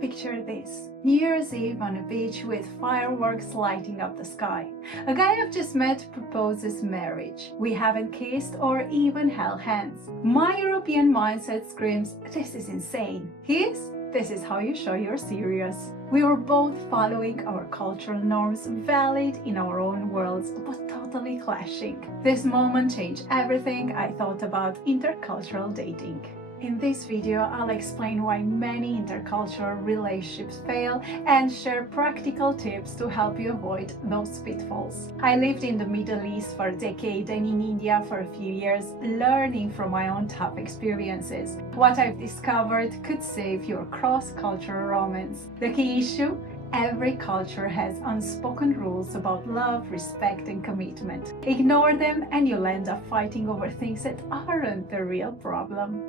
Picture this: New Year's Eve on a beach with fireworks lighting up the sky. A guy I've just met proposes marriage. We haven't kissed or even held hands. My European mindset screams, this is insane. His, this is how you show you're serious. We were both following our cultural norms, valid in our own worlds, but totally clashing. This moment changed everything I thought about intercultural dating. In this video, I'll explain why many intercultural relationships fail and share practical tips to help you avoid those pitfalls. I lived in the Middle East for a decade and in India for a few years, learning from my own tough experiences. What I've discovered could save your cross-cultural romance. The key issue? Every culture has unspoken rules about love, respect, and commitment. Ignore them and you'll end up fighting over things that aren't the real problem.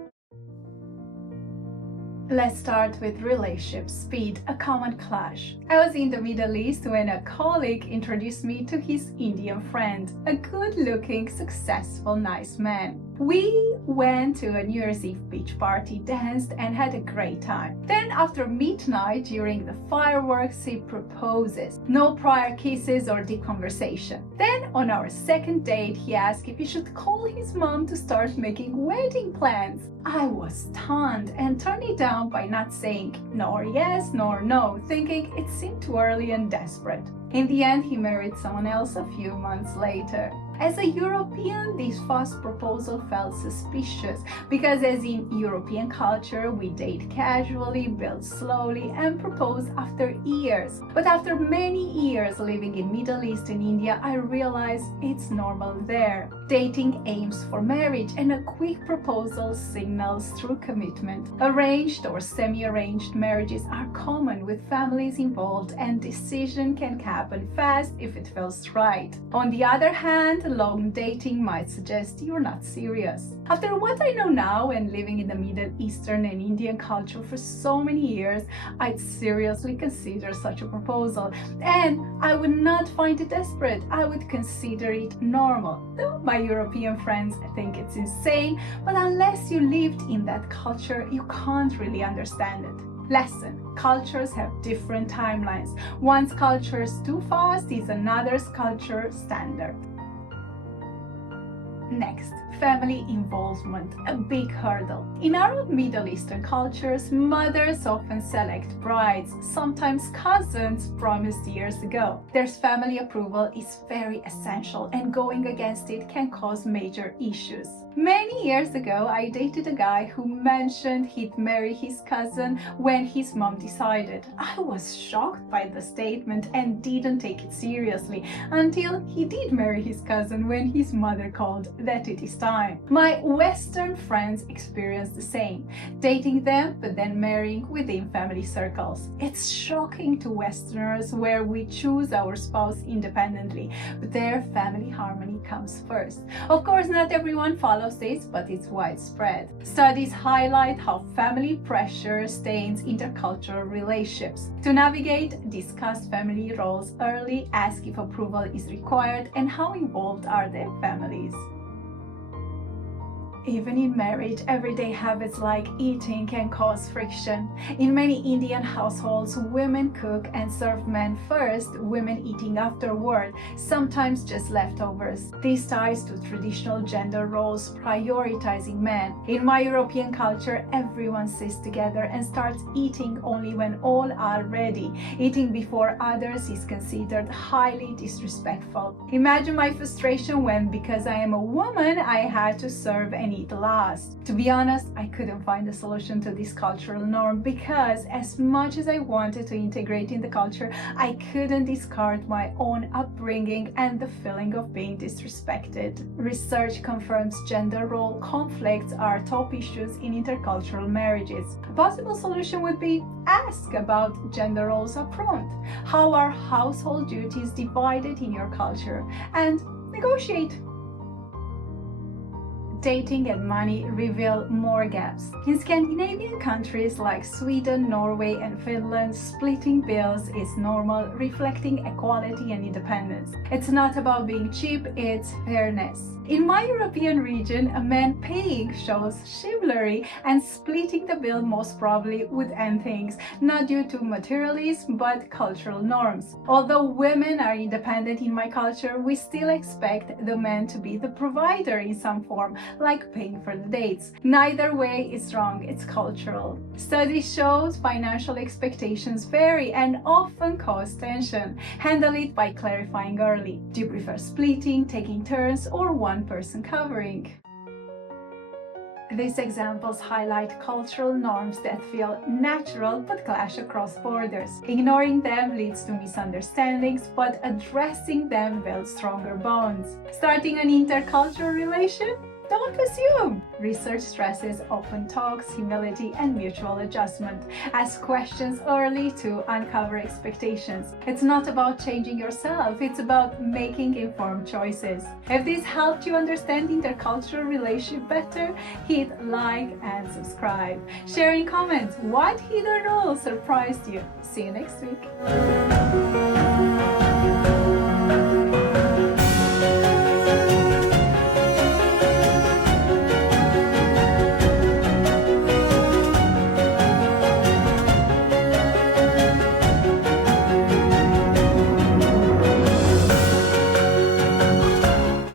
Let's start with relationships, speed, a common clash. I was in the Middle East when a colleague introduced me to his Indian friend, a good-looking, successful, nice man. We went to a New Year's Eve beach party, danced, and had a great time. Then after midnight, during the fireworks, he proposes. No prior kisses or deep conversation. Then on our second date, he asked if he should call his mom to start making wedding plans. I was stunned and turned it down by not saying nor yes nor no, thinking it seemed too early and desperate. In the end, he married someone else a few months later. As a European, this fast proposal felt suspicious because as in European culture, we date casually, build slowly, and propose after years. But after many years living in Middle East and India, I realized it's normal there. Dating aims for marriage and a quick proposal signals true commitment. Arranged or semi-arranged marriages are common with families involved and decision can happen fast if it feels right. On the other hand, long dating might suggest you're not serious. After what I know now and living in the Middle Eastern and Indian culture for so many years, I'd seriously consider such a proposal. And I would not find it desperate. I would consider it normal. Though my European friends think it's insane, but unless you lived in that culture, you can't really understand it. Lesson: cultures have different timelines. One's culture is too fast is another's culture standard. Next, family involvement, a big hurdle. In Arab Middle Eastern cultures, mothers often select brides, sometimes cousins promised years ago. Their family approval is very essential and going against it can cause major issues. Many years ago, I dated a guy who mentioned he'd marry his cousin when his mom decided. I was shocked by the statement and didn't take it seriously until he did marry his cousin when his mother called that it is time. My Western friends experienced the same, dating them but then marrying within family circles. It's shocking to Westerners where we choose our spouse independently, but their family harmony comes first. Of course, not everyone follows this, but it's widespread. Studies highlight how family pressure stains intercultural relationships. To navigate, discuss family roles early, ask if approval is required, and how involved are their families. Even in marriage, everyday habits like eating can cause friction. In many Indian households, women cook and serve men first, women eating afterward, sometimes just leftovers. This ties to traditional gender roles prioritizing men. In my European culture, everyone sits together and starts eating only when all are ready. Eating before others is considered highly disrespectful. Imagine my frustration when, because I am a woman, I had to serve and eat last. To be honest, I couldn't find a solution to this cultural norm because as much as I wanted to integrate in the culture, I couldn't discard my own upbringing and the feeling of being disrespected. Research confirms gender role conflicts are top issues in intercultural marriages. A possible solution would be ask about gender roles upfront. How are household duties divided in your culture? And negotiate. dating and money reveal more gaps. In Scandinavian countries like Sweden, Norway, and Finland, splitting bills is normal, reflecting equality and independence. It's not about being cheap, it's fairness. In my European region, a man paying shows chivalry, and splitting the bill most probably would end things, not due to materialism but cultural norms. Although women are independent in my culture, we still expect the man to be the provider in some form, like paying for the dates. Neither way is wrong, it's cultural. Study shows financial expectations vary and often cause tension. Handle it by clarifying early. Do you prefer splitting, taking turns, or one person covering? These examples highlight cultural norms that feel natural but clash across borders. Ignoring them leads to misunderstandings, but addressing them builds stronger bonds. Starting an intercultural relation? Don't assume! Research stresses open talks, humility, and mutual adjustment. Ask questions early to uncover expectations. It's not about changing yourself, it's about making informed choices. If this helped you understand intercultural relationship better, hit like and subscribe. Share in comments what hidden rule surprised you. See you next week.